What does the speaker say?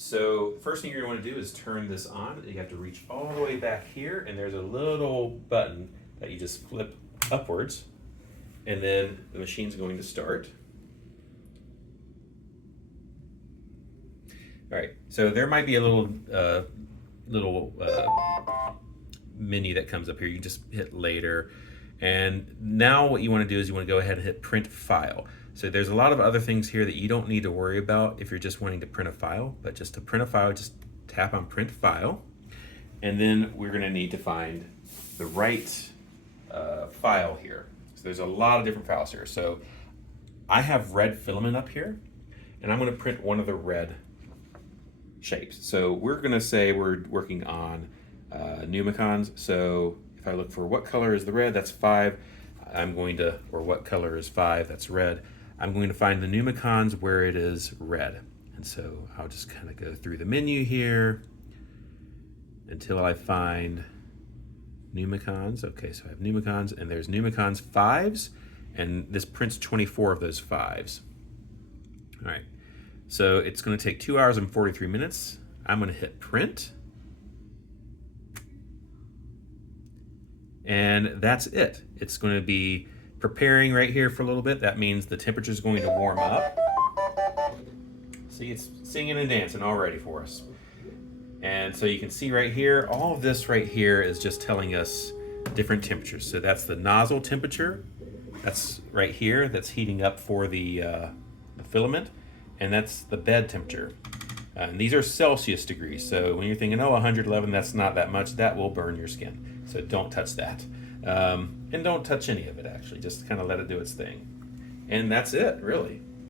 so first thing you're going to want to do is turn this on. You have to reach all the way back here, and there's a little button that you just flip upwards, and then the machine's going to start. All right, so there might be a little menu that comes up here. You can just hit later. And now what you want to do is you want to go ahead and hit print file. So there's a lot of other things here that you don't need to worry about if you're just wanting to print a file, but just to print a file, just tap on print file. And then we're going to need to find the right file here. So there's a lot of different files here. So I have red filament up here, and I'm going to print one of the red shapes. So we're going to say we're working on pneumacons. So if I look for what color is the red, that's 5. Or what color is 5, that's red. I'm going to find the pneumacons where it is red. And so I'll just kind of go through the menu here until I find pneumacons. Okay, so I have pneumacons, and there's pneumacons 5s, and this prints 24 of those 5s. All right, so it's going to take 2 hours and 43 minutes. I'm going to hit print. And that's it. It's going to be preparing right here for a little bit. That means the temperature is going to warm up. See, it's singing and dancing already for us. And so you can see right here, all of this right here is just telling us different temperatures. So that's the nozzle temperature. That's right here. That's heating up for the filament. And that's the bed temperature. And these are Celsius degrees. So when you're thinking, oh, 111, that's not that much, that will burn your skin. So don't touch that. And don't touch any of it, actually. Just kind of let it do its thing. And that's it, really.